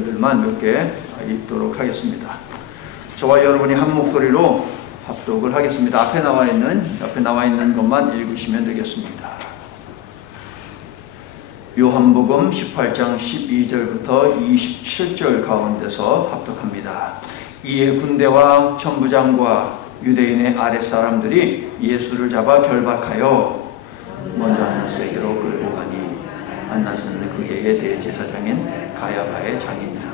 구절들만 몇 개 읽도록 하겠습니다. 저와 여러분이 한 목소리로 합독을 하겠습니다. 옆에 나와 있는 것만 읽으시면 되겠습니다. 요한복음 18장 12절부터 27절 가운데서 합독합니다. 이에 군대와 천부장과 유대인의 아랫사람들이 예수를 잡아 결박하여 먼저 안나스에게로 끌고 가니 안나스는 그의 대제사장인 가야바의 장이니라.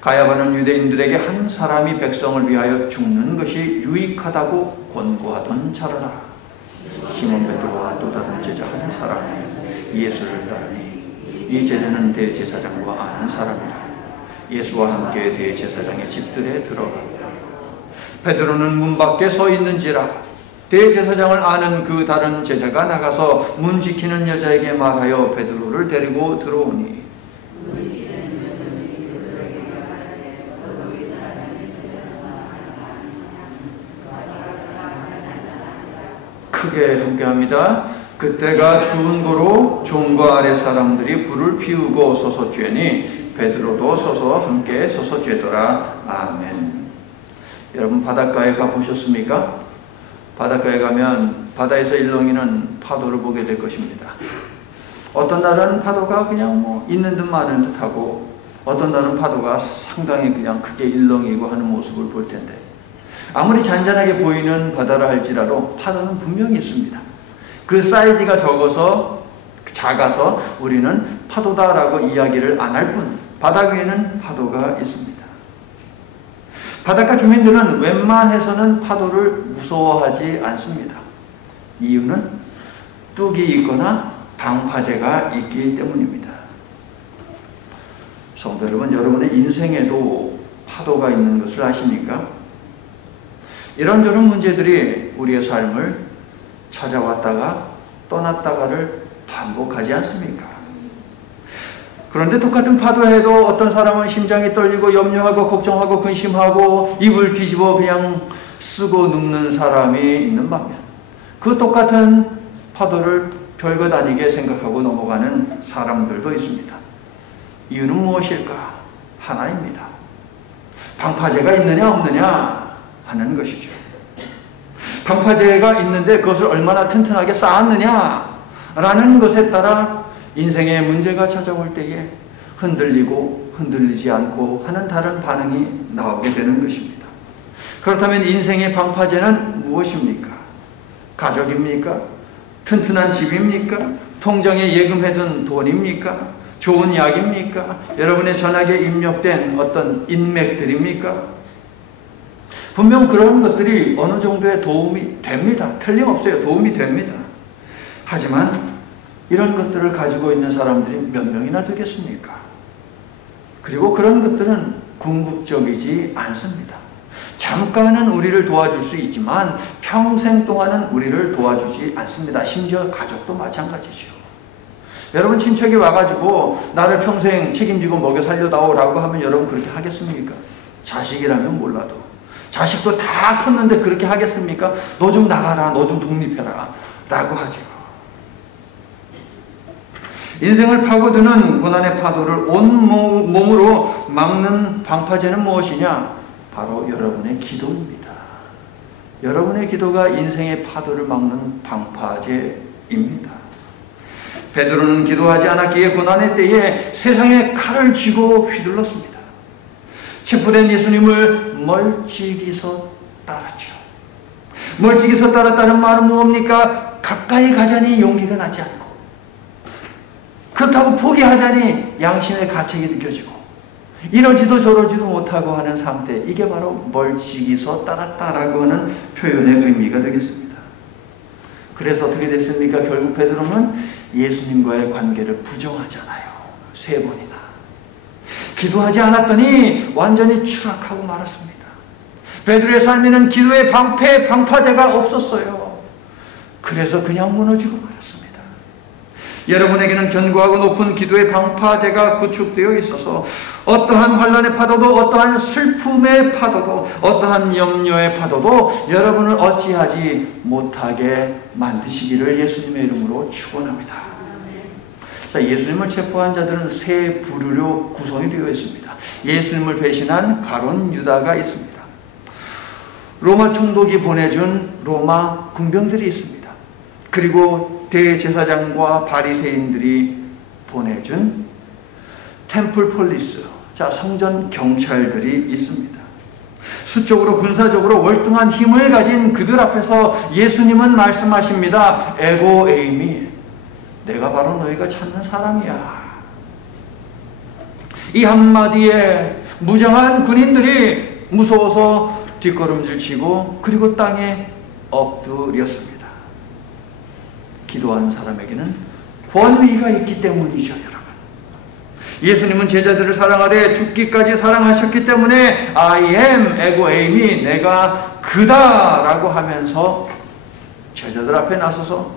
가야바는 유대인들에게 한 사람이 백성을 위하여 죽는 것이 유익하다고 권고하던 자라라. 시몬 베드로와 또 다른 제자 한 사람이 예수를 따르니 이 제자는 대제사장과 아는 사람이라. 예수와 함께 대제사장의 집들에 들어가고 베드로는 문 밖에 서 있는지라. 대제사장을 아는 그 다른 제자가 나가서 문 지키는 여자에게 말하여 베드로를 데리고 들어오니 크게 함께합니다. 그때가 추운 고로 종과 아랫사람들이 불을 피우고 서서 쬐니 베드로도 서서 함께 서서 쬐더라. 아멘. 여러분 바닷가에 가보셨습니까? 바닷가에 가면 바다에서 일렁이는 파도를 보게 될 것입니다. 어떤 날은 파도가 그냥 있는 듯 마는 듯 하고 어떤 날은 파도가 상당히 그냥 크게 일렁이고 하는 모습을 볼 텐데 아무리 잔잔하게 보이는 바다라 할지라도 파도는 분명히 있습니다. 그 사이즈가 작아서 우리는 파도다라고 이야기를 안 할 뿐 바다 위에는 파도가 있습니다. 바닷가 주민들은 웬만해서는 파도를 무서워하지 않습니다. 이유는 뚝이 있거나 방파제가 있기 때문입니다. 성도 여러분, 여러분의 인생에도 파도가 있는 것을 아십니까? 이런저런 문제들이 우리의 삶을 찾아왔다가 떠났다가를 반복하지 않습니까? 그런데 똑같은 파도에도 어떤 사람은 심장이 떨리고 염려하고 걱정하고 근심하고 입을 뒤집어 그냥 쓰고 눕는 사람이 있는 반면 그 똑같은 파도를 별것 아니게 생각하고 넘어가는 사람들도 있습니다. 이유는 무엇일까? 하나입니다. 방파제가 있느냐 없느냐 하는 것이죠. 방파제가 있는데 그것을 얼마나 튼튼하게 쌓았느냐라는 것에 따라 인생의 문제가 찾아올 때에 흔들리고 흔들리지 않고 하는 다른 반응이 나오게 되는 것입니다. 그렇다면 인생의 방파제는 무엇입니까? 가족입니까? 튼튼한 집입니까? 통장에 예금해둔 돈입니까? 좋은 약입니까? 여러분의 전학에 입력된 어떤 인맥들입니까? 분명 그런 것들이 어느 정도의 도움이 됩니다. 틀림없어요. 도움이 됩니다. 하지만 이런 것들을 가지고 있는 사람들이 몇 명이나 되겠습니까? 그리고 그런 것들은 궁극적이지 않습니다. 잠깐은 우리를 도와줄 수 있지만 평생 동안은 우리를 도와주지 않습니다. 심지어 가족도 마찬가지죠. 여러분 친척이 와가지고 나를 평생 책임지고 먹여 살려다오라고 하면 여러분 그렇게 하겠습니까? 자식이라면 몰라도. 자식도 다 컸는데 그렇게 하겠습니까? 너 좀 나가라, 너 좀 독립해라 라고 하죠. 인생을 파고드는 고난의 파도를 온 몸으로 막는 방파제는 무엇이냐? 바로 여러분의 기도입니다. 여러분의 기도가 인생의 파도를 막는 방파제입니다. 베드로는 기도하지 않았기에 고난의 때에 세상에 칼을 쥐고 휘둘렀습니다. 체포된 예수님을 멀찍이서 따랐죠. 멀찍이서 따랐다는 말은 뭡니까? 가까이 가자니 용기가 나지 않고 그렇다고 포기하자니 양심의 가책이 느껴지고 이러지도 저러지도 못하고 하는 상태, 이게 바로 멀찍이서 따랐다라고 하는 표현의 의미가 되겠습니다. 그래서 어떻게 됐습니까? 결국 베드로는 예수님과의 관계를 부정하잖아요. 3번이나. 기도하지 않았더니 완전히 추락하고 말았습니다. 베드로의 삶에는 기도의 방파제가 없었어요. 그래서 그냥 무너지고 말았습니다. 여러분에게는 견고하고 높은 기도의 방파제가 구축되어 있어서 어떠한 환난의 파도도 어떠한 슬픔의 파도도 어떠한 염려의 파도도 여러분을 어찌하지 못하게 만드시기를 예수님의 이름으로 축원합니다. 자, 예수님을 체포한 자들은 세 부류로 구성이 되어 있습니다. 예수님을 배신한 가룟 유다가 있습니다. 로마 총독이 보내준 로마 군병들이 있습니다. 그리고 대제사장과 바리새인들이 보내준 템플 폴리스, 성전 경찰들이 있습니다. 수적으로 군사적으로 월등한 힘을 가진 그들 앞에서 예수님은 말씀하십니다. 에고 에이미, 내가 바로 너희가 찾는 사람이야. 이 한마디에 무장한 군인들이 무서워서 뒷걸음질 치고 그리고 땅에 엎드렸습니다. 기도하는 사람에게는 권위가 있기 때문이죠, 여러분. 예수님은 제자들을 사랑하되 죽기까지 사랑하셨기 때문에 I am 에고 에이미, 내가 그다 라고 하면서 제자들 앞에 나서서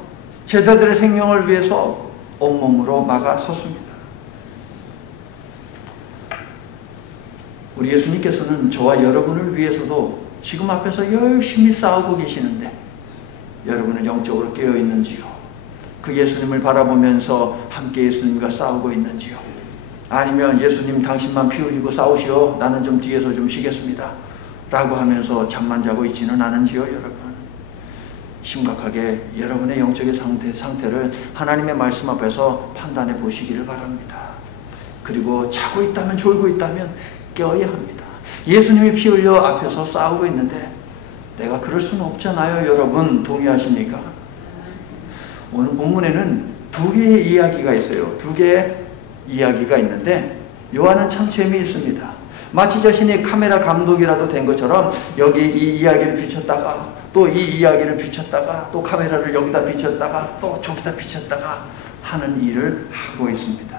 제자들의 생명을 위해서 온몸으로 막아섰습니다. 우리 예수님께서는 저와 여러분을 위해서도 지금 앞에서 열심히 싸우고 계시는데 여러분은 영적으로 깨어있는지요? 그 예수님을 바라보면서 함께 예수님과 싸우고 있는지요? 아니면 예수님 당신만 피 흘리고 싸우시오, 나는 좀 뒤에서 좀 쉬겠습니다 라고 하면서 잠만 자고 있지는 않은지요, 여러분? 심각하게 여러분의 영적인 상태를 하나님의 말씀 앞에서 판단해 보시기를 바랍니다. 그리고 자고 있다면, 졸고 있다면 깨어야 합니다. 예수님이 피 흘려 앞에서 싸우고 있는데 내가 그럴 수는 없잖아요, 여러분. 동의하십니까? 오늘 본문에는 두 개의 이야기가 있어요. 두 개의 이야기가 있는데 요한은 참 재미있습니다. 마치 자신이 카메라 감독이라도 된 것처럼 여기 이 이야기를 비췄다가 또 이 이야기를 비췄다가 또 카메라를 여기다 비췄다가 또 저기다 비췄다가 하는 일을 하고 있습니다.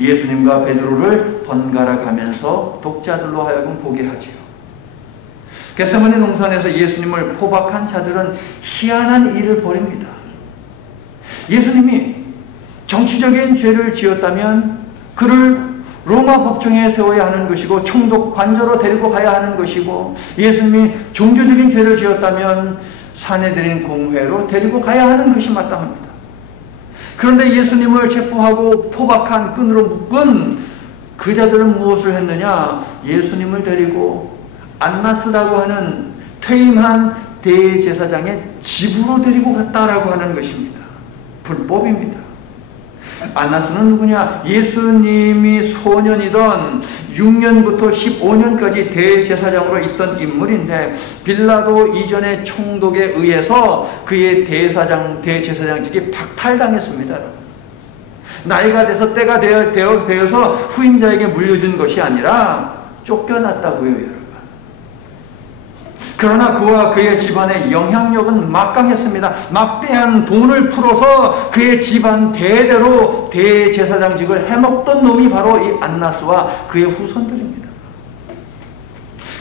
예수님과 베드로를 번갈아 가면서 독자들로 하여금 보게 하지요. 겟세마네 동산에서 예수님을 포박한 자들은 희한한 일을 벌입니다. 예수님이 정치적인 죄를 지었다면 그를 로마 법정에 세워야 하는 것이고 총독 관저로 데리고 가야 하는 것이고, 예수님이 종교적인 죄를 지었다면 사내들인 공회로 데리고 가야 하는 것이 마땅합니다. 그런데 예수님을 체포하고 포박한 끈으로 묶은 그 자들은 무엇을 했느냐? 예수님을 데리고 안나스라고 하는 퇴임한 대제사장의 집으로 데리고 갔다라고 하는 것입니다. 불법입니다. 안나스는 누구냐? 예수님이 소년이던 6년부터 15년까지 대제사장으로 있던 인물인데 빌라도 이전의 총독에 의해서 그의 대제사장직이 박탈당했습니다. 나이가 돼서 때가 되어서 후임자에게 물려준 것이 아니라 쫓겨났다고요, 여러분. 그러나 그와 그의 집안의 영향력은 막강했습니다. 막대한 돈을 풀어서 그의 집안 대대로 대제사장직을 해먹던 놈이 바로 이 안나스와 그의 후손들입니다.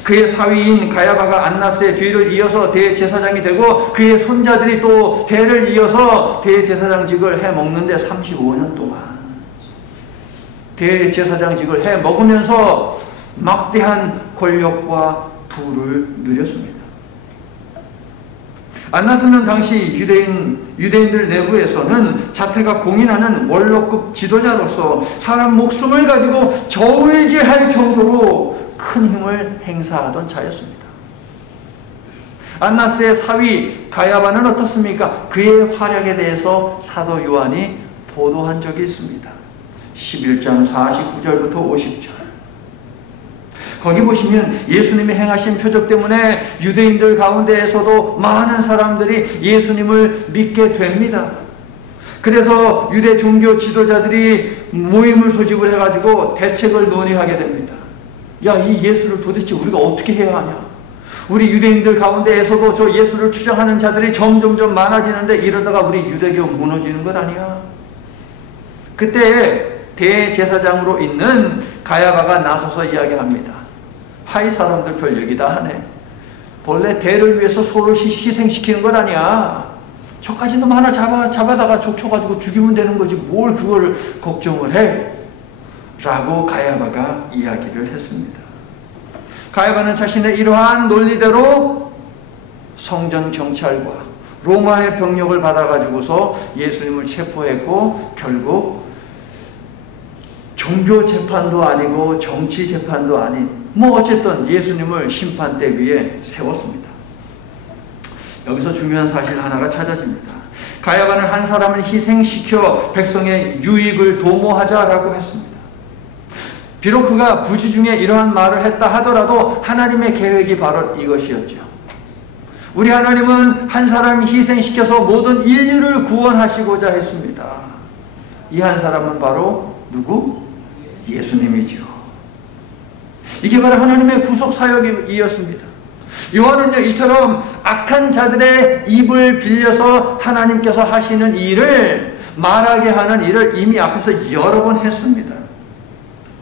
그의 사위인 가야바가 안나스의 뒤를 이어서 대제사장이 되고 그의 손자들이 또 대를 이어서 대제사장직을 해먹는데 35년 동안 대제사장직을 해먹으면서 막대한 권력과 부를 누렸습니다. 안나스는 당시 유대인들 내부에서는 자태가 공인하는 원로급 지도자로서 사람 목숨을 가지고 저울질할 정도로 큰 힘을 행사하던 자였습니다. 안나스의 사위 가야바는 어떻습니까? 그의 활약에 대해서 사도 요한이 보도한 적이 있습니다. 11장 49절부터 50절. 거기 보시면 예수님이 행하신 표적 때문에 유대인들 가운데에서도 많은 사람들이 예수님을 믿게 됩니다. 그래서 유대 종교 지도자들이 모임을 소집을 해가지고 대책을 논의하게 됩니다. 야, 이 예수를 도대체 우리가 어떻게 해야 하냐? 우리 유대인들 가운데에서도 저 예수를 추정하는 자들이 점점점 많아지는데 이러다가 우리 유대교 무너지는 것 아니야? 그때 대제사장으로 있는 가야바가 나서서 이야기합니다. 하이, 사람들 별 얘기 다 하네. 본래 대를 위해서 소를 희생시키는 건 아니야. 저까지 놈 하나 잡아다가 족쳐가지고 죽이면 되는 거지 뭘 그걸 걱정을 해? 라고 가야바가 이야기를 했습니다. 가야바는 자신의 이러한 논리대로 성전 경찰과 로마의 병력을 받아가지고서 예수님을 체포했고 결국 종교 재판도 아니고 정치 재판도 아닌 뭐 어쨌든 예수님을 심판대 위에 세웠습니다. 여기서 중요한 사실 하나가 찾아집니다. 가야바는 한 사람을 희생시켜 백성의 유익을 도모하자라고 했습니다. 비록 그가 부지 중에 이러한 말을 했다 하더라도 하나님의 계획이 바로 이것이었죠. 우리 하나님은 한 사람을 희생시켜서 모든 인류를 구원하시고자 했습니다. 이 한 사람은 바로 누구? 예수님이죠. 이게 바로 하나님의 구속 사역이었습니다. 요한은요, 이처럼 악한 자들의 입을 빌려서 하나님께서 하시는 일을 말하게 하는 일을 이미 앞에서 여러 번 했습니다.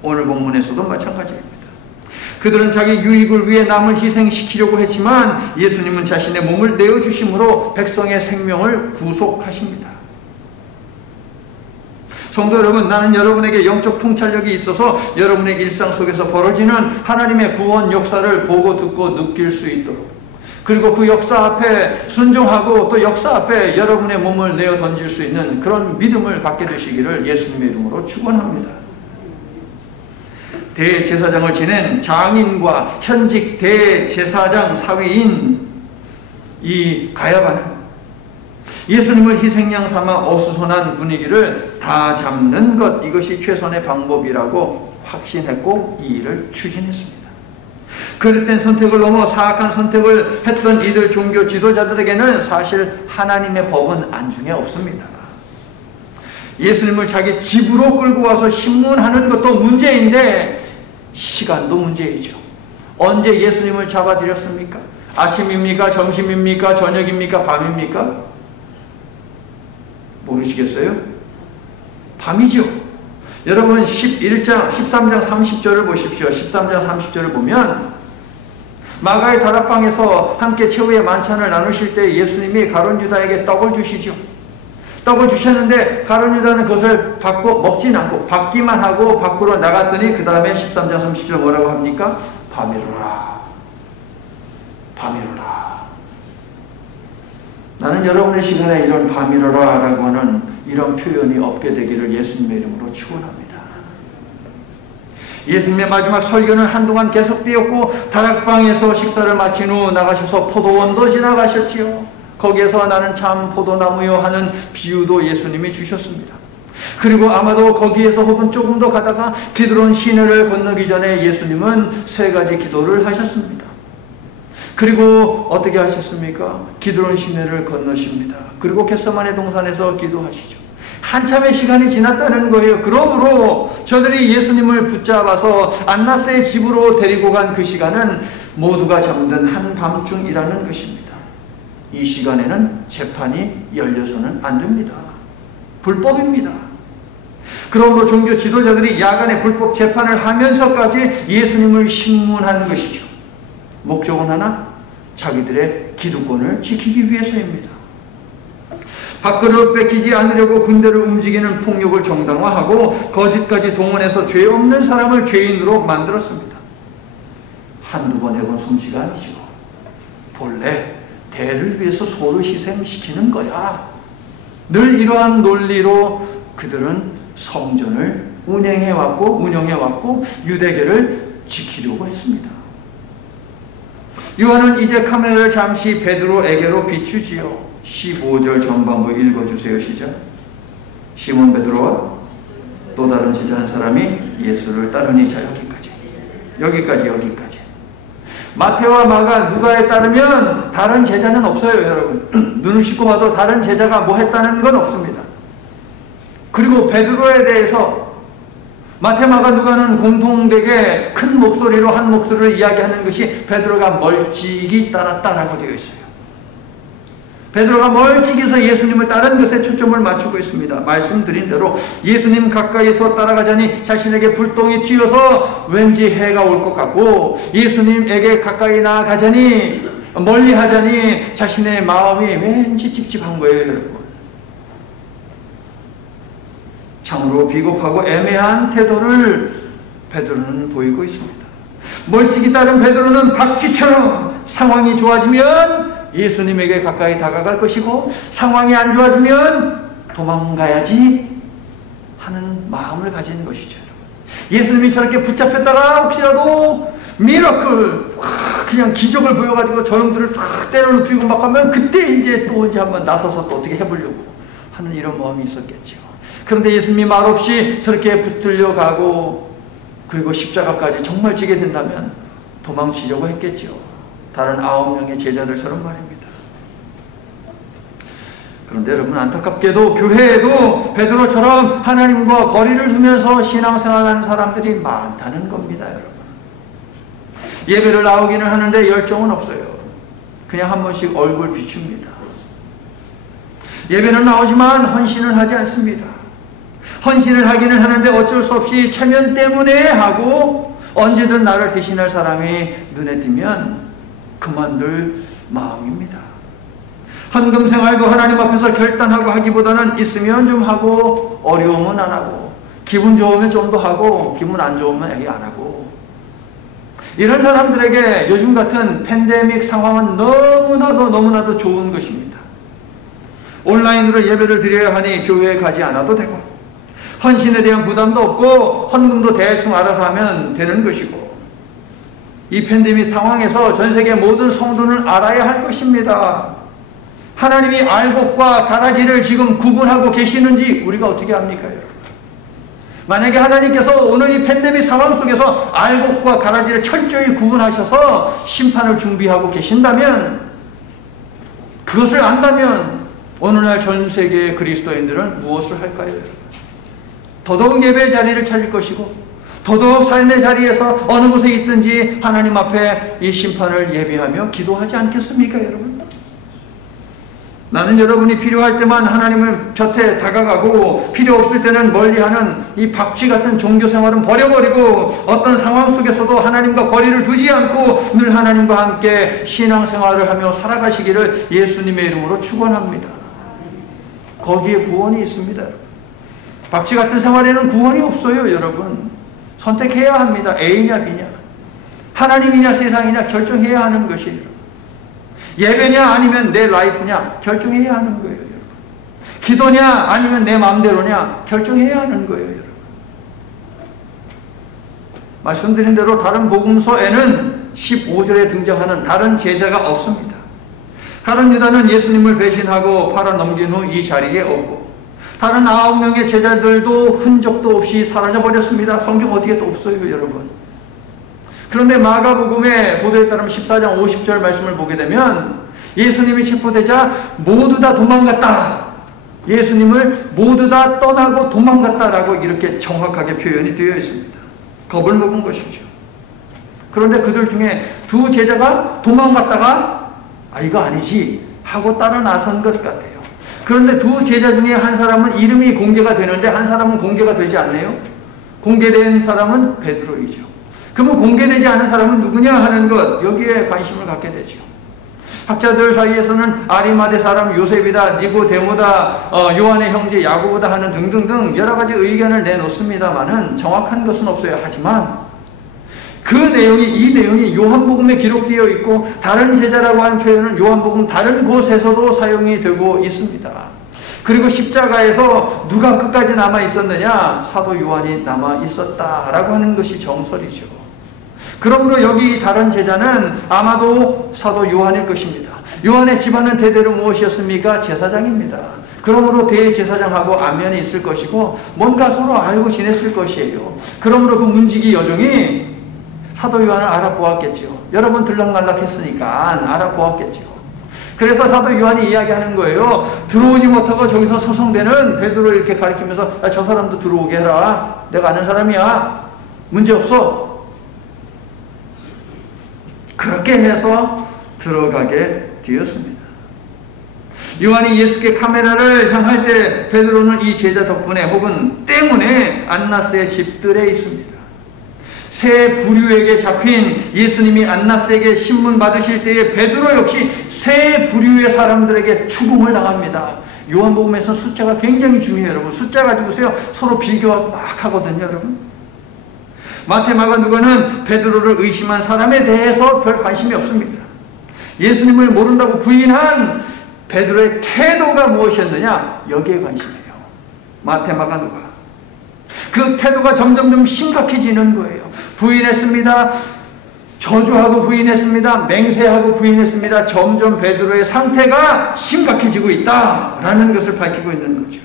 오늘 본문에서도 마찬가지입니다. 그들은 자기 유익을 위해 남을 희생시키려고 했지만 예수님은 자신의 몸을 내어주심으로 백성의 생명을 구속하십니다. 성도 여러분, 나는 여러분에게 영적 통찰력이 있어서 여러분의 일상 속에서 벌어지는 하나님의 구원 역사를 보고 듣고 느낄 수 있도록, 그리고 그 역사 앞에 순종하고 또 역사 앞에 여러분의 몸을 내어 던질 수 있는 그런 믿음을 갖게 되시기를 예수님의 이름으로 축원합니다. 대제사장을 지낸 장인과 현직 대제사장 사위인 이 가야바는 예수님을 희생양 삼아 어수선한 분위기를 다 잡는 것, 이것이 최선의 방법이라고 확신했고 이 일을 추진했습니다. 그릇된 선택을 넘어 사악한 선택을 했던 이들 종교 지도자들에게는 사실 하나님의 법은 안중에 없습니다. 예수님을 자기 집으로 끌고 와서 신문하는 것도 문제인데 시간도 문제이죠. 언제 예수님을 잡아들였습니까? 아침입니까? 점심입니까? 저녁입니까? 밤입니까? 모르시겠어요? 밤이죠. 여러분 13장 30절을 보십시오. 13장 30절을 보면 마가의 다락방에서 함께 최후의 만찬을 나누실 때 예수님이 가룟 유다에게 떡을 주시죠. 떡을 주셨는데 가룟 유다는 그것을 받고 먹진 않고 받기만 하고 밖으로 나갔더니 그 다음에 13장 30절 뭐라고 합니까? 밤이로라. 밤이로라. 나는 여러분의 시간에 이런 밤이로라 라고 하는 이런 표현이 없게 되기를 예수님의 이름으로 축원합니다. 예수님의 마지막 설교는 한동안 계속되었고 다락방에서 식사를 마친 후 나가셔서 포도원도 지나가셨지요. 거기에서 나는 참 포도나무요 하는 비유도 예수님이 주셨습니다. 그리고 아마도 거기에서 혹은 조금 더 가다가 기드론 시내를 건너기 전에 예수님은 3가지 기도를 하셨습니다. 그리고 어떻게 하셨습니까? 기드론 시내를 건너십니다. 그리고 겟세마네 동산에서 기도하시죠. 한참의 시간이 지났다는 거예요. 그러므로 저들이 예수님을 붙잡아서 안나스의 집으로 데리고 간 그 시간은 모두가 잠든 한밤중이라는 것입니다. 이 시간에는 재판이 열려서는 안 됩니다. 불법입니다. 그러므로 종교 지도자들이 야간에 불법 재판을 하면서까지 예수님을 신문한 것이죠. 목적은 하나, 자기들의 기득권을 지키기 위해서입니다. 밥그릇 뺏기지 않으려고 군대를 움직이는 폭력을 정당화하고 거짓까지 동원해서 죄 없는 사람을 죄인으로 만들었습니다. 한두 번 해본 솜씨가 아니죠. 본래 대를 위해서 소를 희생시키는 거야. 늘 이러한 논리로 그들은 성전을 운영해왔고 유대계를 지키려고 했습니다. 요한은 이제 카메라를 잠시 베드로에게로 비추지요. 15절 전반부 읽어주세요. 시작. 시몬 베드로와 또 다른 제자 한 사람이 예수를 따르니. 자, 여기까지. 마태와 마가 누가에 따르면 다른 제자는 없어요. 여러분 눈을 씻고 봐도 다른 제자가 뭐 했다는 건 없습니다. 그리고 베드로에 대해서 마태, 마가, 누가는 공통되게 큰 목소리로 한 목소리를 이야기하는 것이 베드로가 멀찍이 따랐다라고 되어 있어요. 베드로가 멀찍이서 예수님을 따른 것에 초점을 맞추고 있습니다. 말씀드린 대로 예수님 가까이서 따라가자니 자신에게 불똥이 튀어서 왠지 해가 올 것 같고, 예수님에게 가까이 나아가자니 멀리 하자니 자신의 마음이 왠지 찝찝한 거예요. 여러분, 참으로 비겁하고 애매한 태도를 베드로는 보이고 있습니다. 멀찍이 따른 베드로는 박쥐처럼 상황이 좋아지면 예수님에게 가까이 다가갈 것이고 상황이 안 좋아지면 도망가야지 하는 마음을 가진 것이죠. 예수님이 저렇게 붙잡혔다가 혹시라도 미라클 그냥 기적을 보여가지고 저놈들을 탁 때려눕히고 막 하면 그때 이제 또 이제 한번 나서서 또 어떻게 해보려고 하는 이런 마음이 있었겠죠. 그런데 예수님이 말없이 저렇게 붙들려 가고 그리고 십자가까지 정말 지게 된다면 도망치려고 했겠죠. 다른 9명의 제자들처럼 말입니다. 그런데 여러분, 안타깝게도 교회에도 베드로처럼 하나님과 거리를 두면서 신앙생활하는 사람들이 많다는 겁니다. 여러분, 예배를 나오기는 하는데 열정은 없어요. 그냥 한 번씩 얼굴 비춥니다. 예배는 나오지만 헌신을 하지 않습니다. 헌신을 하기는 하는데 어쩔 수 없이 체면 때문에 하고 언제든 나를 대신할 사람이 눈에 띄면 그만둘 마음입니다. 헌금 생활도 하나님 앞에서 결단하고 하기보다는 있으면 좀 하고 어려우면 안 하고 기분 좋으면 좀 더 하고 기분 안 좋으면 안 하고, 이런 사람들에게 요즘 같은 팬데믹 상황은 너무나도 좋은 것입니다. 온라인으로 예배를 드려야 하니 교회에 가지 않아도 되고 헌신에 대한 부담도 없고 헌금도 대충 알아서 하면 되는 것이고, 이 팬데믹 상황에서 전 세계 모든 성도는 알아야 할 것입니다. 하나님이 알곡과 가라지를 지금 구분하고 계시는지 우리가 어떻게 압니까, 여러분? 만약에 하나님께서 오늘 이 팬데믹 상황 속에서 알곡과 가라지를 철저히 구분하셔서 심판을 준비하고 계신다면, 그것을 안다면 오늘날 전 세계의 그리스도인들은 무엇을 할까요, 여러분? 더더욱 예배 자리를 찾을 것이고 더더욱 삶의 자리에서 어느 곳에 있든지 하나님 앞에 이 심판을 예비하며 기도하지 않겠습니까, 여러분? 나는 여러분이 필요할 때만 하나님을 곁에 다가가고 필요 없을 때는 멀리하는 이 박쥐 같은 종교 생활은 버려버리고 어떤 상황 속에서도 하나님과 거리를 두지 않고 늘 하나님과 함께 신앙생활을 하며 살아가시기를 예수님의 이름으로 축원합니다. 거기에 구원이 있습니다. 박쥐 같은 생활에는 구원이 없어요, 여러분. 선택해야 합니다. A냐 B냐, 하나님이냐 세상이냐 결정해야 하는 것이에요. 예배냐 아니면 내 라이프냐 결정해야 하는 거예요, 여러분. 기도냐 아니면 내 마음대로냐 결정해야 하는 거예요, 여러분. 말씀드린 대로 다른 복음서에는 15절에 등장하는 다른 제자가 없습니다. 다른 유다는 예수님을 배신하고 팔아넘긴 후 이 자리에 없고 다른 9명의 제자들도 흔적도 없이 사라져버렸습니다. 성경 어디에도 없어요, 여러분. 그런데 마가복음의 보도에 따르면 14장 50절 말씀을 보게 되면 예수님이 체포되자 모두 다 도망갔다, 예수님을 모두 다 떠나고 도망갔다라고 이렇게 정확하게 표현이 되어 있습니다. 겁을 먹은 것이죠. 그런데 그들 중에 두 제자가 도망갔다가 이거 아니지 하고 따라 나선 것 같아요. 그런데 두 제자 중에 한 사람은 이름이 공개가 되는데 한 사람은 공개가 되지 않네요. 공개된 사람은 베드로이죠. 그러면 공개되지 않은 사람은 누구냐 하는 것, 여기에 관심을 갖게 되죠. 학자들 사이에서는 아리마대 사람 요셉이다, 니고데모다, 요한의 형제 야고보다 하는 등등등 여러 가지 의견을 내놓습니다만은 정확한 것은 없어요. 하지만 이 내용이 요한복음에 기록되어 있고 다른 제자라고 하는 표현은 요한복음 다른 곳에서도 사용이 되고 있습니다. 그리고 십자가에서 누가 끝까지 남아 있었느냐? 사도 요한이 남아 있었다라고 하는 것이 정설이죠. 그러므로 여기 다른 제자는 아마도 사도 요한일 것입니다. 요한의 집안은 대대로 무엇이었습니까? 제사장입니다. 그러므로 대제사장하고 안면이 있을 것이고 뭔가 서로 알고 지냈을 것이에요. 그러므로 그 문지기 여종이 사도 요한을 알아보았겠죠. 여러 번 들락날락했으니까 알아보았겠죠. 그래서 사도 요한이 이야기하는 거예요. 들어오지 못하고 저기서 소송되는 베드로를 이렇게 가리키면서 저 사람도 들어오게 해라. 내가 아는 사람이야. 문제없어. 그렇게 해서 들어가게 되었습니다. 요한이 예수께 카메라를 향할 때 베드로는 이 제자 덕분에 혹은 때문에 안나스의 집들에 있습니다. 세 부류에게 잡힌 예수님이 안나스에게 신문 받으실 때에 베드로 역시 세 부류의 사람들에게 추궁을 당합니다. 요한복음에서 숫자가 굉장히 중요해요, 여러분. 숫자 가지고서요 서로 비교하고 막 하거든요, 여러분. 마태, 마가, 누가는 베드로를 의심한 사람에 대해서 별 관심이 없습니다. 예수님을 모른다고 부인한 베드로의 태도가 무엇이었느냐, 여기에 관심이에요. 마태, 마가, 누가. 그 태도가 점점 심각해지는 거예요. 부인했습니다. 저주하고 부인했습니다. 맹세하고 부인했습니다. 점점 베드로의 상태가 심각해지고 있다라는 것을 밝히고 있는 거죠.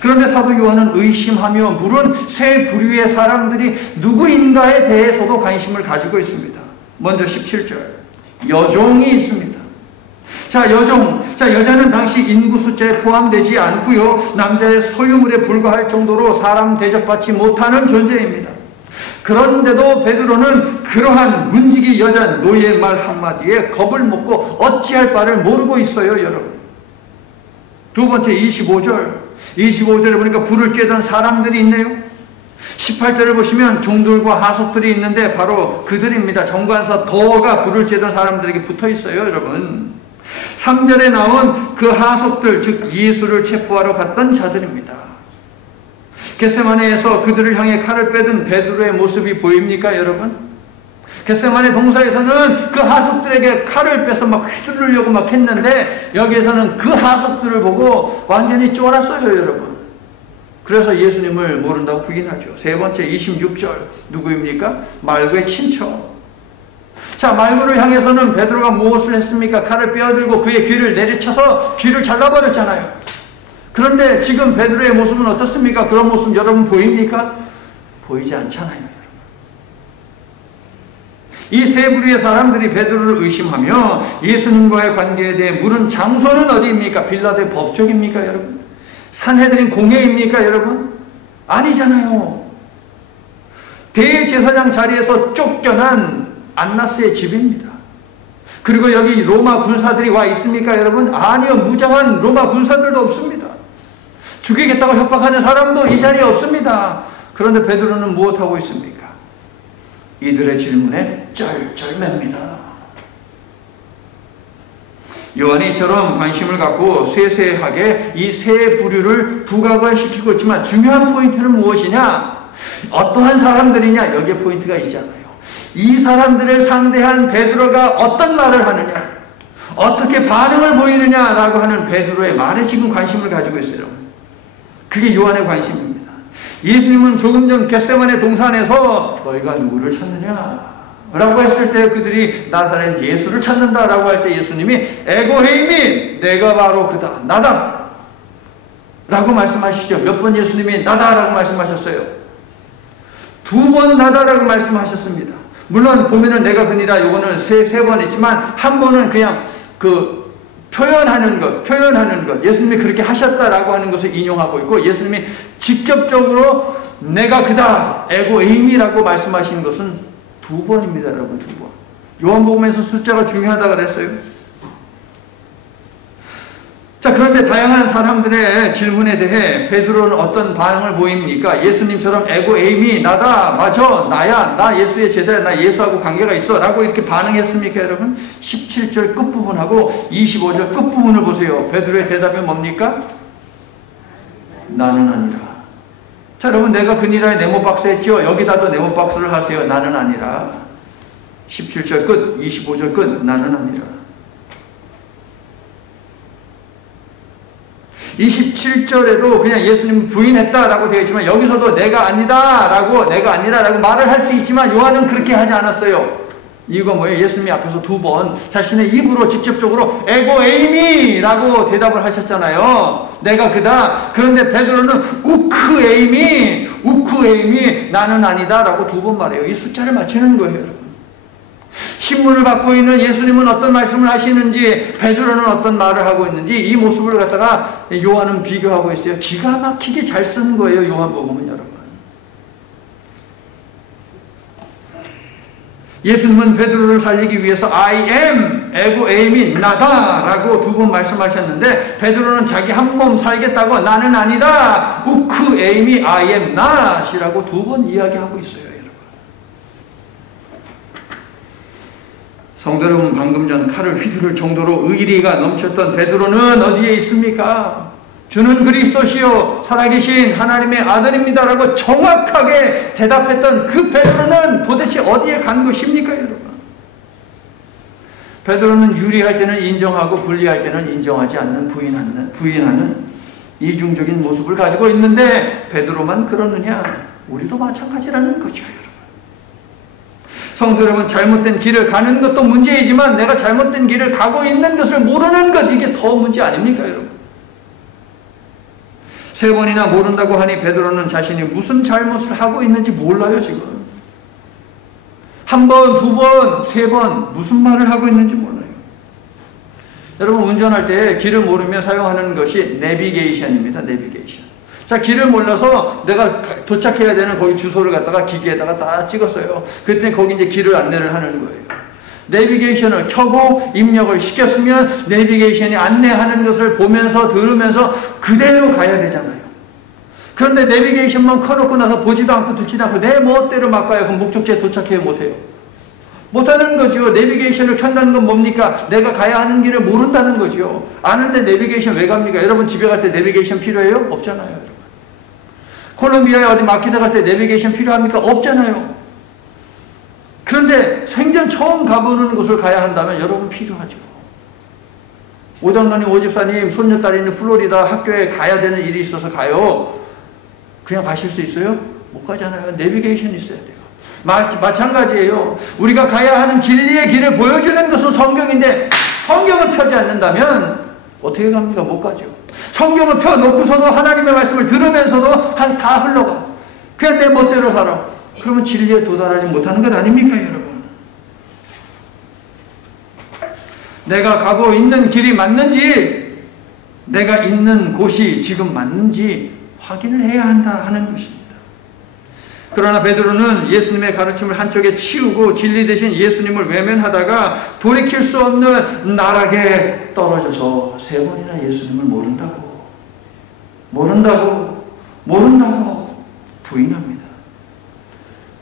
그런데 사도 요한은 의심하며 물은 세 부류의 사람들이 누구인가에 대해서도 관심을 가지고 있습니다. 먼저 17절. 여종이 있습니다. 자, 여종. 자, 여자는 당시 인구 숫자에 포함되지 않고요. 남자의 소유물에 불과할 정도로 사람 대접받지 못하는 존재입니다. 그런데도 베드로는 그러한 문지기 여자 노예의 말 한마디에 겁을 먹고 어찌할 바를 모르고 있어요, 여러분. 두 번째 25절에 보니까 불을 쬐던 사람들이 있네요. 18절을 보시면 종들과 하속들이 있는데 바로 그들입니다. 정관사 더가 불을 쬐던 사람들에게 붙어 있어요, 여러분. 3절에 나온 그 하속들, 즉 예수를 체포하러 갔던 자들입니다. 겟세마네에서 그들을 향해 칼을 빼든 베드로의 모습이 보입니까, 여러분? 겟세마네 동사에서는 그 하속들에게 칼을 빼서 막 휘두르려고 막 했는데 여기에서는 그 하속들을 보고 완전히 쫄았어요, 여러분. 그래서 예수님을 모른다고 부인하죠. 세 번째 26절 누구입니까? 말고의 친척. 자, 말고를 향해서는 베드로가 무엇을 했습니까? 칼을 빼어들고 그의 귀를 내리쳐서 귀를 잘라버렸잖아요. 그런데 지금 베드로의 모습은 어떻습니까? 그런 모습 여러분 보입니까? 보이지 않잖아요. 이 세 부류의 사람들이 베드로를 의심하며 예수님과의 관계에 대해 물은 장소는 어디입니까? 빌라도의 법적입니까, 여러분? 산헤드린 공회입니까, 여러분? 아니잖아요. 대제사장 자리에서 쫓겨난 안나스의 집입니다. 그리고 여기 로마 군사들이 와 있습니까, 여러분? 아니요. 무장한 로마 군사들도 없습니다. 죽이겠다고 협박하는 사람도 이 자리에 없습니다. 그런데 베드로는 무엇하고 있습니까? 이들의 질문에 쩔쩔맵니다. 요한이 이처럼 관심을 갖고 세세하게 이 세 부류를 부각을 시키고 있지만 중요한 포인트는 무엇이냐? 어떠한 사람들이냐? 여기에 포인트가 있잖아요. 이 사람들을 상대한 베드로가 어떤 말을 하느냐? 어떻게 반응을 보이느냐라고 하는 베드로의 말에 지금 관심을 가지고 있어요. 그게 요한의 관심입니다. 예수님은 조금 전 겟세마네 동산에서 너희가 누구를 찾느냐? 라고 했을 때 그들이 나사렛 예수를 찾는다라고 할 때 예수님이 에고헤이민, 내가 바로 그다, 나다 라고 말씀하시죠. 몇 번 예수님이 나다라고 말씀하셨어요? 2번 나다라고 말씀하셨습니다. 물론 보면은 내가 그니라 요거는 세 번이지만 한 번은 그냥 표현하는 것 예수님이 그렇게 하셨다라고 하는 것을 인용하고 있고 예수님이 직접적으로 내가 그다 에고에임이라고 말씀하신 것은 2번입니다, 여러분. 2번. 요한복음에서 숫자가 중요하다고 그랬어요. 자, 그런데 다양한 사람들의 질문에 대해 베드로는 어떤 반응을 보입니까? 예수님처럼 에고에임이 나다, 맞아, 나야, 나 예수의 제자야, 나 예수하고 관계가 있어 라고 이렇게 반응했습니까, 여러분? 17절 끝부분하고 25절 끝부분을 보세요. 베드로의 대답이 뭡니까? 나는 아니라. 자, 여러분, 내가 그니라에 네모박스 했죠? 여기다도 네모박스를 하세요. 나는 아니라. 17절 끝, 25절 끝, 나는 아니라. 27절에도 그냥 예수님 부인했다라고 되어 있지만 여기서도 내가 아니다라고 말을 할 수 있지만 요한은 그렇게 하지 않았어요. 이유가 뭐예요? 예수님이 앞에서 2번 자신의 입으로 직접적으로 에고에이미라고 대답을 하셨잖아요. 내가 그다. 그런데 베드로는 우크에이미 나는 아니다라고 2번 말해요. 이 숫자를 맞추는 거예요, 여러분. 신문을 받고 있는 예수님은 어떤 말씀을 하시는지 베드로는 어떤 말을 하고 있는지 이 모습을 갖다가 요한은 비교하고 있어요. 기가 막히게 잘 쓴 거예요, 요한복음은, 여러분. 예수님은 베드로를 살리기 위해서 I am, 에고에임이 나다라고 2번 말씀하셨는데 베드로는 자기 한 몸 살겠다고 나는 아니다, 우크에임이 I am not이라고 2번 이야기하고 있어요. 성도 여러분, 방금 전 칼을 휘두를 정도로 의리가 넘쳤던 베드로는 어디에 있습니까? 주는 그리스도시요 살아계신 하나님의 아들입니다라고 정확하게 대답했던 그 베드로는 도대체 어디에 간 것입니까, 여러분? 베드로는 유리할 때는 인정하고 불리할 때는 인정하지 않는, 부인하는 이중적인 모습을 가지고 있는데 베드로만 그러느냐? 우리도 마찬가지라는 거죠, 여러분. 성도 여러분, 잘못된 길을 가는 것도 문제이지만 내가 잘못된 길을 가고 있는 것을 모르는 것, 이게 더 문제 아닙니까, 여러분? 3번이나 모른다고 하니 베드로는 자신이 무슨 잘못을 하고 있는지 몰라요, 지금. 1번, 2번, 3번 무슨 말을 하고 있는지 몰라요. 여러분, 운전할 때 길을 모르면 사용하는 것이 내비게이션입니다. 내비게이션. 자, 길을 몰라서 내가 도착해야 되는 거기 주소를 갖다가 기계에다가 딱 찍었어요. 그때 거기 이제 길을 안내를 하는 거예요. 내비게이션을 켜고 입력을 시켰으면 내비게이션이 안내하는 것을 보면서 들으면서 그대로 가야 되잖아요. 그런데 내비게이션만 켜놓고 나서 보지도 않고 듣지도 않고 내 멋대로 막 가요. 그럼 목적지에 도착해야 못해요. 못하는 거죠. 내비게이션을 켠다는 건 뭡니까? 내가 가야 하는 길을 모른다는 거죠. 아는데 내비게이션 왜 갑니까? 여러분 집에 갈 때 내비게이션 필요해요? 없잖아요. 여러분. 콜롬비아에 어디 마켓에 갈 때 내비게이션 필요합니까? 없잖아요. 그런데 생전 처음 가보는 곳을 가야 한다면 여러분 필요하죠. 오장로님, 오집사님 손녀딸이 있는 플로리다 학교에 가야 되는 일이 있어서 가요. 그냥 가실 수 있어요? 못 가잖아요. 내비게이션 있어야 돼요. 마찬가지예요. 우리가 가야 하는 진리의 길을 보여주는 것은 성경인데 성경을 펴지 않는다면 어떻게 갑니까? 못 가죠. 성경을 펴놓고서도 하나님의 말씀을 들으면서도 다 흘러가. 그냥 내 멋대로 살아. 그러면 진리에 도달하지 못하는 것 아닙니까, 여러분? 내가 가고 있는 길이 맞는지, 내가 있는 곳이 지금 맞는지 확인을 해야 한다 하는 것입니다. 그러나 베드로는 예수님의 가르침을 한쪽에 치우고 진리 대신 예수님을 외면하다가 돌이킬 수 없는 나락에 떨어져서 3번이나 예수님을 모른다고 부인합니다.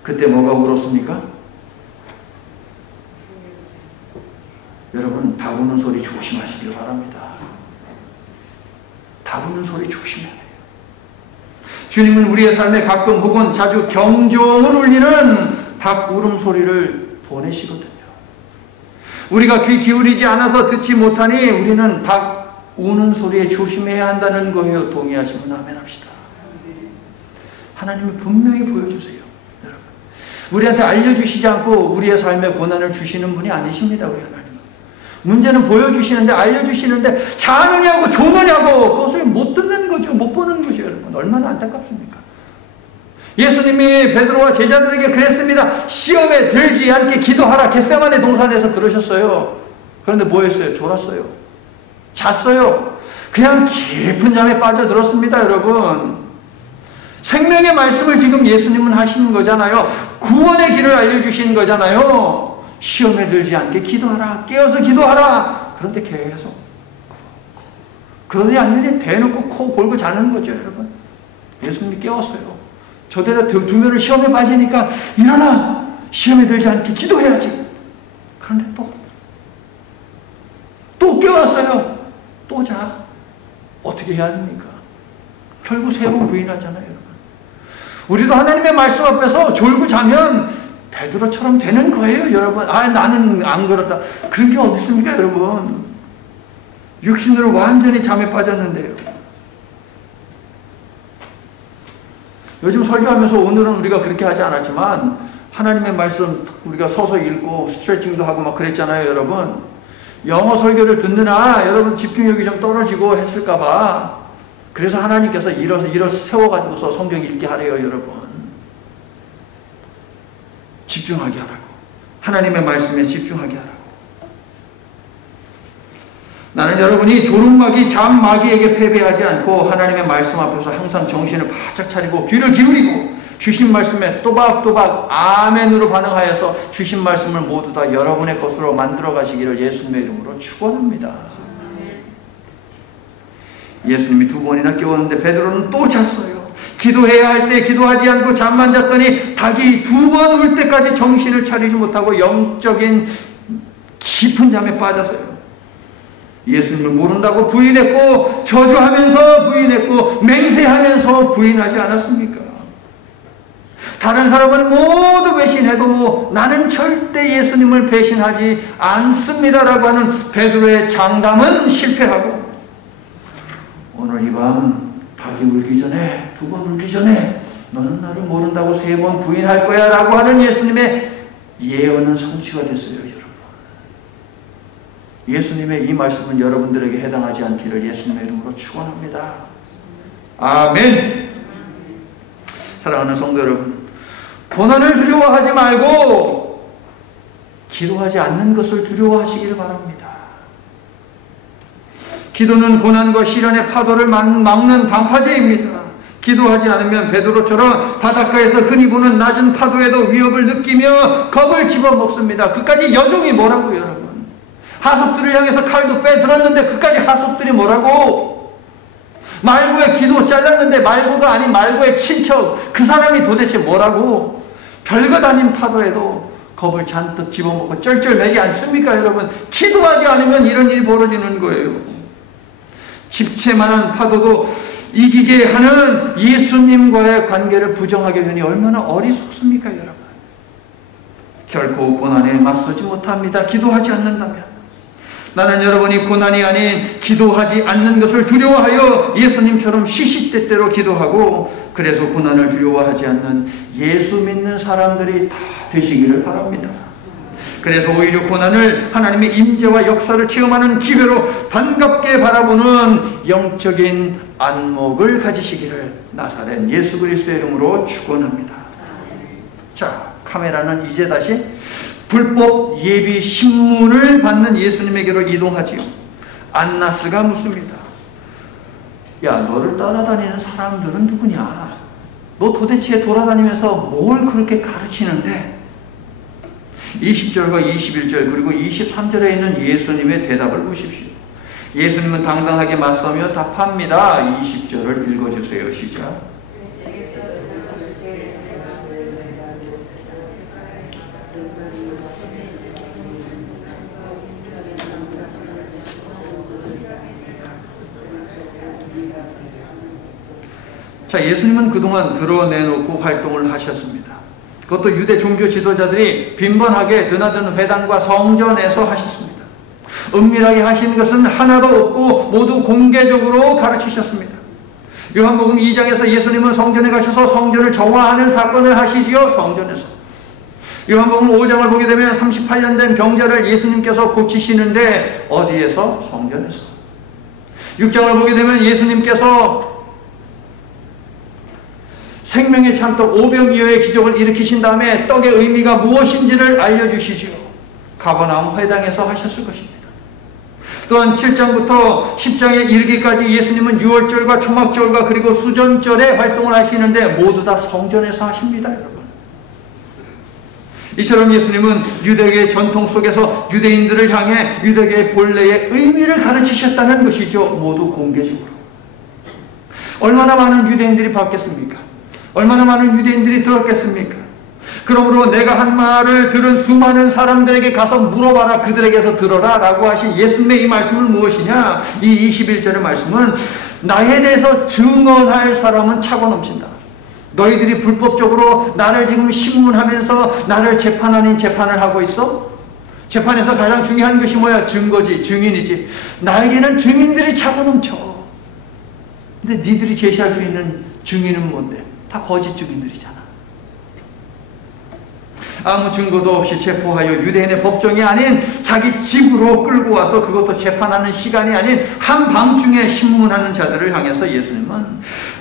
그때 뭐가 울었습니까? 여러분, 다구는 소리 조심하시길 바랍니다. 다구는 소리 조심해야 돼요. 주님은 우리의 삶에 가끔 혹은 자주 경종을 울리는 닭 울음소리를 보내시거든요. 우리가 귀 기울이지 않아서 듣지 못하니 우리는 닭 우는 소리에 조심해야 한다는 거예요. 동의하시면 아멘 합시다. 하나님이 분명히 보여주세요. 여러분, 우리한테 알려주시지 않고 우리의 삶에 고난을 주시는 분이 아니십니다. 우리 하나님. 문제는 보여주시는데, 알려주시는데 자느냐고 조느냐고 그것을 못 듣는 거죠. 못 보는 거죠. 여러분, 얼마나 안타깝습니까? 예수님이 베드로와 제자들에게 그랬습니다. 시험에 들지 않게 기도하라. 겟세마네 동산에서 그러셨어요. 그런데 뭐 했어요? 졸았어요. 잤어요. 그냥 깊은 잠에 빠져들었습니다. 여러분, 생명의 말씀을 지금 예수님은 하시는 거잖아요. 구원의 길을 알려주신 거잖아요. 시험에 들지 않게 기도하라. 깨어서 기도하라. 그런데 계속 그러지 않으니 대놓고 코 골고 자는 거죠. 여러분, 예수님이 깨웠어요. 저대로 두면은 시험에 빠지니까 일어나. 시험에 들지 않게 기도해야지. 그런데 또 깨웠어요. 또 자. 어떻게 해야 됩니까? 결국 3번 부인하잖아요. 여러분, 우리도 하나님의 말씀 앞에서 졸고 자면 베드로처럼 되는 거예요. 여러분, 나는 안 그렇다. 그런 게 어디 있습니까, 여러분? 육신으로 완전히 잠에 빠졌는데요. 요즘 설교하면서 오늘은 우리가 그렇게 하지 않았지만 하나님의 말씀 우리가 서서 읽고 스트레칭도 하고 막 그랬잖아요. 여러분, 영어 설교를 듣느라 여러분 집중력이 좀 떨어지고 했을까봐 그래서 하나님께서 일어 세워가지고서 성경 읽게 하래요. 여러분, 집중하게 하라고. 하나님의 말씀에 집중하게 하라고. 나는 여러분이 졸음마귀, 잠마귀에게 패배하지 않고 하나님의 말씀 앞에서 항상 정신을 바짝 차리고 귀를 기울이고 주신 말씀에 또박또박 아멘으로 반응하여서 주신 말씀을 모두 다 여러분의 것으로 만들어 가시기를 예수님의 이름으로 축원합니다. 예수님이 2번이나 깨웠는데 베드로는 또 잤어요. 기도해야 할 때 기도하지 않고 잠만 잤더니 닭이 2번 울 때까지 정신을 차리지 못하고 영적인 깊은 잠에 빠졌어요. 예수님을 모른다고 부인했고 저주하면서 부인했고 맹세하면서 부인하지 않았습니까? 다른 사람은 모두 배신해도 나는 절대 예수님을 배신하지 않습니다라고 하는 베드로의 장담은 실패하고 오늘 이 밤 닭이 울기 전에, 2번 울기 전에 너는 나를 모른다고 3번 부인할 거야 라고 하는 예수님의 예언은 성취가 됐어요, 여러분. 예수님의 이 말씀은 여러분들에게 해당하지 않기를 예수님의 이름으로 축원합니다. 아멘. 사랑하는 성도 여러분, 고난을 두려워하지 말고 기도하지 않는 것을 두려워하시기를 바랍니다. 기도는 고난과 시련의 파도를 막는 방파제입니다. 기도하지 않으면 베드로처럼 바닷가에서 흔히 보는 낮은 파도에도 위협을 느끼며 겁을 집어먹습니다. 그까지 여종이 뭐라고, 여러분? 하속들을 향해서 칼도 빼들었는데 그까지 하속들이 뭐라고? 말고의 기도 잘랐는데 말고가 아닌 말고의 친척, 그 사람이 도대체 뭐라고? 별것 아닌 파도에도 겁을 잔뜩 집어먹고 쩔쩔매지 않습니까, 여러분? 기도하지 않으면 이런 일이 벌어지는 거예요. 집채만한 파도도 이기게 하는 예수님과의 관계를 부정하게 되니 얼마나 어리석습니까, 여러분? 결코 고난에 맞서지 못합니다. 기도하지 않는다면. 나는 여러분이 고난이 아닌 기도하지 않는 것을 두려워하여 예수님처럼 시시때때로 기도하고 그래서 고난을 두려워하지 않는 예수 믿는 사람들이 다 되시기를 바랍니다. 그래서 오히려 고난을 하나님의 임재와 역사를 체험하는 기회로 반갑게 바라보는 영적인 안목을 가지시기를 나사렛 예수 그리스도의 이름으로 축원합니다. 자, 카메라는 이제 다시 불법 예비 신문을 받는 예수님에게로 이동하지요. 안나스가 묻습니다. 야, 너를 따라다니는 사람들은 누구냐? 너 도대체 돌아다니면서 뭘 그렇게 가르치는데? 20절과 21절 그리고 23절에 있는 예수님의 대답을 보십시오. 예수님은 당당하게 맞서며 답합니다. 20절을 읽어주세요. 시작. 자, 예수님은 그동안 드러내놓고 활동을 하셨습니다. 그것도 유대 종교 지도자들이 빈번하게 드나드는 회당과 성전에서 하셨습니다. 은밀하게 하신 것은 하나도 없고 모두 공개적으로 가르치셨습니다. 요한복음 2장에서 예수님은 성전에 가셔서 성전을 정화하는 사건을 하시지요. 성전에서. 요한복음 5장을 보게 되면 38년 된 병자를 예수님께서 고치시는데 어디에서? 성전에서. 6장을 보게 되면 예수님께서 생명의 참떡 500여의 기적을 일으키신 다음에 떡의 의미가 무엇인지를 알려주시죠. 가버나움 회당에서 하셨을 것입니다. 또한 7장부터 10장에 이르기까지 예수님은 유월절과 초막절과 그리고 수전절에 활동을 하시는데 모두 다 성전에서 하십니다, 여러분. 이처럼 예수님은 유대계의 전통 속에서 유대인들을 향해 유대계의 본래의 의미를 가르치셨다는 것이죠. 모두 공개적으로. 얼마나 많은 유대인들이 받겠습니까? 얼마나 많은 유대인들이 들었겠습니까? 그러므로 내가 한 말을 들은 수많은 사람들에게 가서 물어봐라, 그들에게서 들어라 라고 하신 예수님의 이 말씀은 무엇이냐? 이 21절의 말씀은 나에 대해서 증언할 사람은 차고 넘친다. 너희들이 불법적으로 나를 지금 신문하면서 나를 재판 아닌 재판을 하고 있어? 재판에서 가장 중요한 것이 뭐야? 증거지, 증인이지. 나에게는 증인들이 차고 넘쳐. 근데 니들이 제시할 수 있는 증인은 뭔데? 다 거짓 증인들이잖아. 아무 증거도 없이 체포하여 유대인의 법정이 아닌 자기 집으로 끌고 와서 그것도 재판하는 시간이 아닌 한밤중에 신문하는 자들을 향해서 예수님은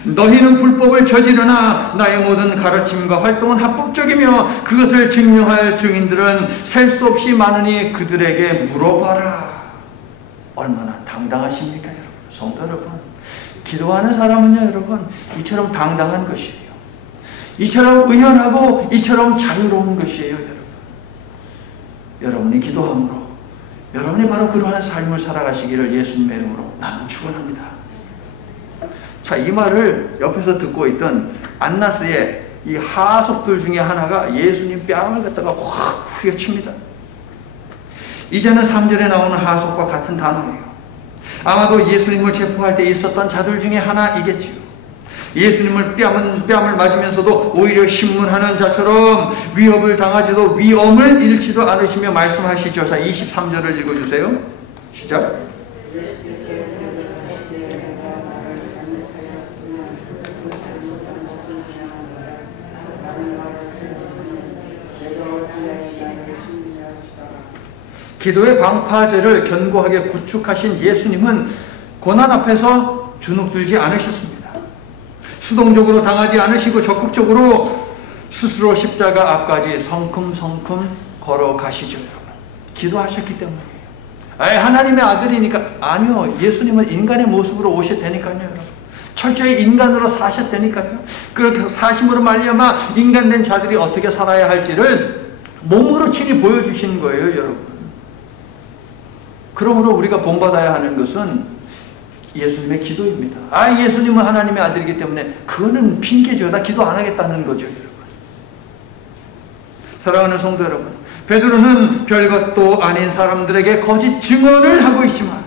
너희는 불법을 저지르나 나의 모든 가르침과 활동은 합법적이며 그것을 증명할 증인들은 셀 수 없이 많으니 그들에게 물어봐라. 얼마나 당당하십니까, 여러분? 성도 여러분, 기도하는 사람은요, 여러분, 이처럼 당당한 것이에요. 이처럼 의연하고 이처럼 자유로운 것이에요, 여러분. 여러분이 기도함으로 여러분이 바로 그러한 삶을 살아가시기를 예수님의 이름으로 나는 축원합니다. 자, 이 말을 옆에서 듣고 있던 안나스의 이 하속들 중에 하나가 예수님 뺨을 갖다가 확 후려칩니다. 이제는 3절에 나오는 하속과 같은 단어예요. 아마도 예수님을 체포할 때 있었던 자들 중에 하나이겠지요. 예수님을 뺨을 맞으면서도 오히려 신문하는 자처럼 위협을 당하지도 위엄을 잃지도 않으시며 말씀하시죠. 자, 23절을 읽어주세요. 시작. 기도의 방파제를 견고하게 구축하신 예수님은 고난 앞에서 주눅들지 않으셨습니다. 수동적으로 당하지 않으시고 적극적으로 스스로 십자가 앞까지 성큼성큼 걸어가시죠. 여러분. 기도하셨기 때문이에요. 하나님의 아들이니까. 아니요. 예수님은 인간의 모습으로 오셨다니까요. 여러분. 철저히 인간으로 사셨다니까요. 그렇게 사심으로 말미암아 인간된 자들이 어떻게 살아야 할지를 몸으로 친히 보여주신 거예요. 여러분. 그러므로 우리가 본받아야 하는 것은 예수님의 기도입니다. 예수님은 하나님의 아들이기 때문에 그거는 핑계죠. 나 기도 안 하겠다는 거죠. 여러분. 사랑하는 성도 여러분, 베드로는 별것도 아닌 사람들에게 거짓 증언을 하고 있지만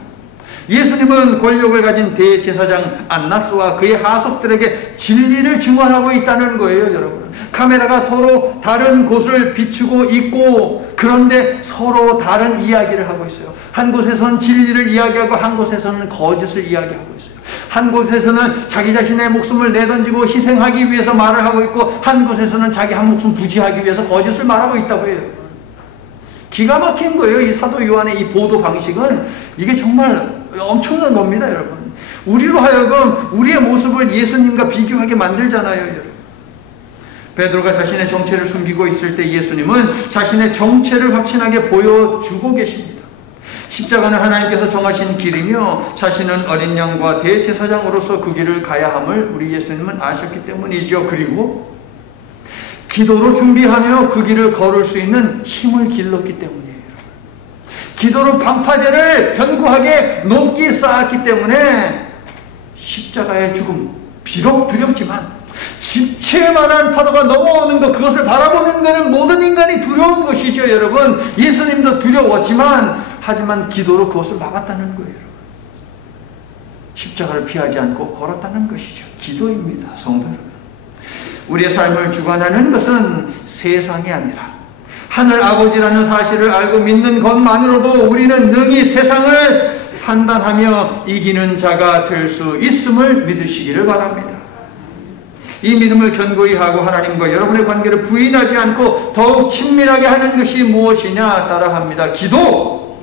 예수님은 권력을 가진 대제사장 안나스와 그의 하속들에게 진리를 증언하고 있다는 거예요. 여러분. 카메라가 서로 다른 곳을 비추고 있고 그런데 서로 다른 이야기를 하고 있어요. 한 곳에서는 진리를 이야기하고 한 곳에서는 거짓을 이야기하고 있어요. 한 곳에서는 자기 자신의 목숨을 내던지고 희생하기 위해서 말을 하고 있고 한 곳에서는 자기 한 목숨 부지하기 위해서 거짓을 말하고 있다고 해요. 기가 막힌 거예요. 이 사도 요한의 이 보도 방식은 이게 정말 엄청난 겁니다. 여러분. 우리로 하여금 우리의 모습을 예수님과 비교하게 만들잖아요. 여러분. 베드로가 자신의 정체를 숨기고 있을 때 예수님은 자신의 정체를 확신하게 보여주고 계십니다. 십자가는 하나님께서 정하신 길이며 자신은 어린 양과 대제사장으로서 그 길을 가야 함을 우리 예수님은 아셨기 때문이죠. 그리고 기도로 준비하며 그 길을 걸을 수 있는 힘을 길렀기 때문이에요. 기도로 방파제를 견고하게 높게 쌓았기 때문에 십자가의 죽음, 비록 두렵지만 집채만한 파도가 넘어오는 것, 그것을 바라보는 것은 모든 인간이 두려운 것이죠. 여러분. 예수님도 두려웠지만 하지만 기도로 그것을 막았다는 거예요. 십자가를 피하지 않고 걸었다는 것이죠. 기도입니다. 성도 여러분. 우리의 삶을 주관하는 것은 세상이 아니라 하늘 아버지라는 사실을 알고 믿는 것만으로도 우리는 능히 세상을 판단하며 이기는 자가 될 수 있음을 믿으시기를 바랍니다. 이 믿음을 견고히 하고 하나님과 여러분의 관계를 부인하지 않고 더욱 친밀하게 하는 것이 무엇이냐 따라합니다. 기도!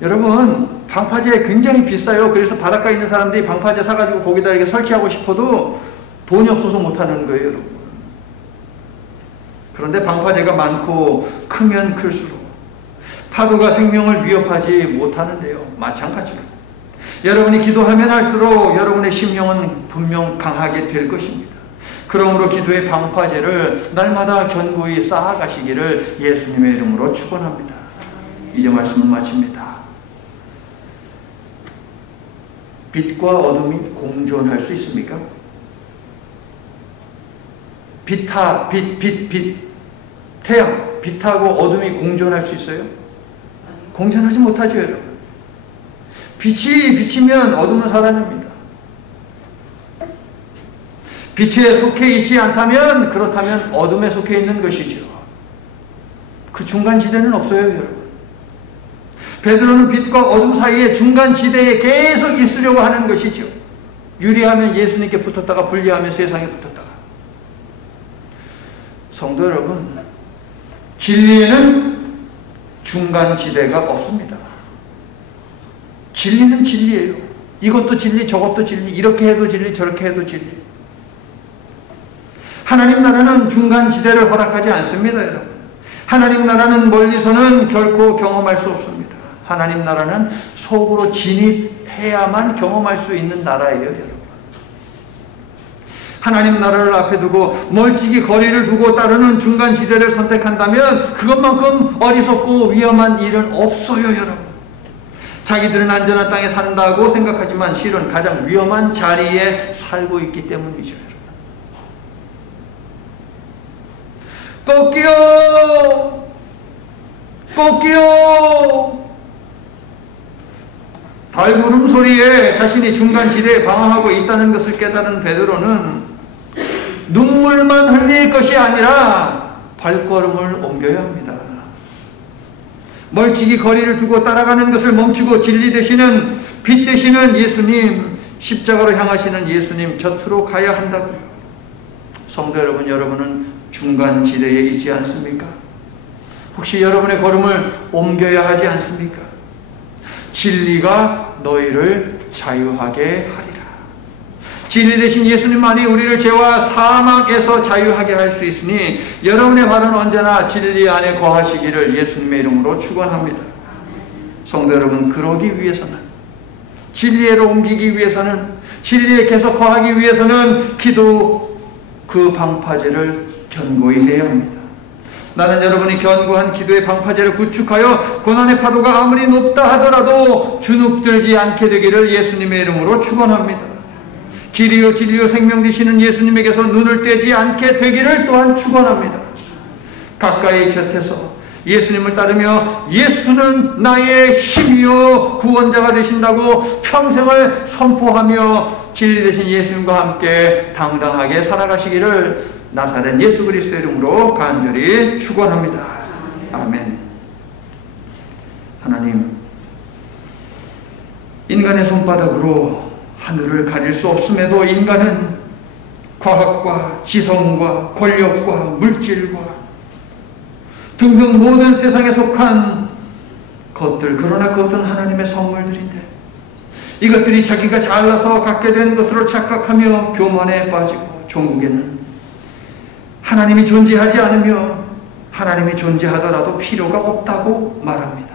여러분, 방파제 굉장히 비싸요. 그래서 바닷가에 있는 사람들이 방파제 사가지고 거기다 이렇게 설치하고 싶어도 돈이 없어서 못하는 거예요. 여러분. 그런데 방파제가 많고 크면 클수록 파도가 생명을 위협하지 못하는데요. 마찬가지로 여러분이 기도하면 할수록 여러분의 심령은 분명 강하게 될 것입니다. 그러므로 기도의 방파제를 날마다 견고히 쌓아가시기를 예수님의 이름으로 축원합니다. 이제 말씀을 마칩니다. 빛과 어둠이 공존할 수 있습니까? 빛. 태양, 빛하고 어둠이 공존할 수 있어요? 공존하지 못하죠, 여러분. 빛이 비치면 어둠은 사라집니다. 빛에 속해 있지 않다면 그렇다면 어둠에 속해 있는 것이죠. 그 중간지대는 없어요, 여러분. 베드로는 빛과 어둠 사이에 중간지대에 계속 있으려고 하는 것이죠. 유리하면 예수님께 붙었다가 불리하면 세상에 붙었다가. 성도 여러분, 진리에는 중간지대가 없습니다. 진리는 진리예요. 이것도 진리, 저것도 진리, 이렇게 해도 진리, 저렇게 해도 진리. 하나님 나라는 중간지대를 허락하지 않습니다, 여러분. 하나님 나라는 멀리서는 결코 경험할 수 없습니다. 하나님 나라는 속으로 진입해야만 경험할 수 있는 나라예요, 여러분. 하나님 나라를 앞에 두고 멀찍이 거리를 두고 따르는 중간지대를 선택한다면 그것만큼 어리석고 위험한 일은 없어요, 여러분. 자기들은 안전한 땅에 산다고 생각하지만 실은 가장 위험한 자리에 살고 있기 때문이죠, 여러분. 꼭기요! 꼭기요! 발부름 소리에 자신이 중간지대에 방황하고 있다는 것을 깨달은 베드로는 눈물만 흘릴 것이 아니라 발걸음을 옮겨야 합니다. 멀찍이 거리를 두고 따라가는 것을 멈추고 진리 되시는 빛 되시는 예수님, 십자가로 향하시는 예수님 곁으로 가야 한다고요. 성도 여러분, 여러분은 중간 지대에 있지 않습니까? 혹시 여러분의 걸음을 옮겨야 하지 않습니까? 진리가 너희를 자유하게 하리라. 진리 대신 예수님만이 우리를 죄와 사망에서 자유하게 할 수 있으니 여러분의 발은 언제나 진리 안에 거하시기를 예수님의 이름으로 축원합니다. 성도 여러분, 그러기 위해서는, 진리로 옮기기 위해서는, 진리에 계속 거하기 위해서는 기도 그 방파제를 견고히 해야 합니다. 나는 여러분이 견고한 기도의 방파제를 구축하여 고난의 파도가 아무리 높다 하더라도 주눅들지 않게 되기를 예수님의 이름으로 축원합니다. 길이요 진리요 생명 되시는 예수님에게서 눈을 떼지 않게 되기를 또한 축원합니다. 가까이 곁에서 예수님을 따르며 예수는 나의 힘이요 구원자가 되신다고 평생을 선포하며 진리 되신 예수님과 함께 당당하게 살아가시기를 나사렛 예수 그리스도의 이름으로 간절히 축원합니다. 아멘. 하나님, 인간의 손바닥으로 하늘을 가릴 수 없음에도 인간은 과학과 지성과 권력과 물질과 등등 모든 세상에 속한 것들, 그러나 그것은 하나님의 선물들인데 이것들이 자기가 잘나서 갖게 된 것으로 착각하며 교만에 빠지고 종국에는 하나님이 존재하지 않으며 하나님이 존재하더라도 필요가 없다고 말합니다.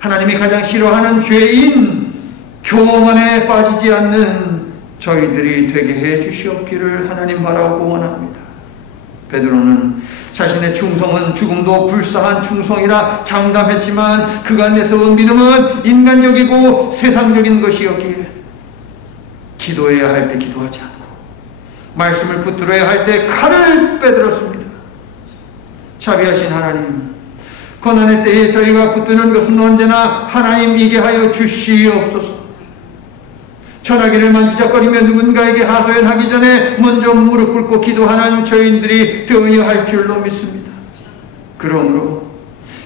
하나님이 가장 싫어하는 죄인 교만에 빠지지 않는 저희들이 되게 해 주시옵기를 하나님 바라고 원합니다. 베드로는 자신의 충성은 죽음도 불쌍한 충성이라 장담했지만 그가 내세운 믿음은 인간적이고 세상적인 것이었기에 기도해야 할 때 기도하지 않고 말씀을 붙들어야 할 때 칼을 빼들었습니다. 자비하신 하나님, 고난의 때에 저희가 붙드는 것은 언제나 하나님이게 하여 주시옵소서. 전화기를 만지작거리며 누군가에게 하소연하기 전에 먼저 무릎 꿇고 기도하는 저희들이 되어야 할 줄로 믿습니다. 그러므로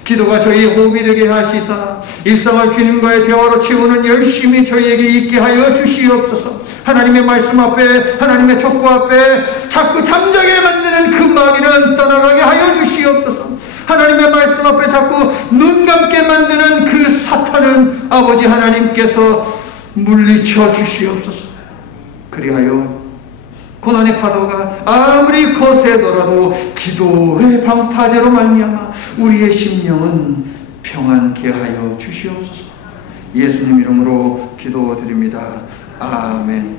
기도가 저희의 호흡이 되게 하시사 일상을 주님과의 대화로 채우는 열심히 저희에게 있게 하여 주시옵소서. 하나님의 말씀 앞에, 하나님의 촉구 앞에 자꾸 잠자게 만드는 그 마귀는 떠나가게 하여 주시옵소서. 하나님의 말씀 앞에 자꾸 눈 감게 만드는 그 사탄은 아버지 하나님께서 물리쳐 주시옵소서. 그리하여 고난의 파도가 아무리 거세더라도 기도의 방파제로 말미암아 우리의 심령은 평안케 하여 주시옵소서. 예수님 이름으로 기도드립니다. 아멘.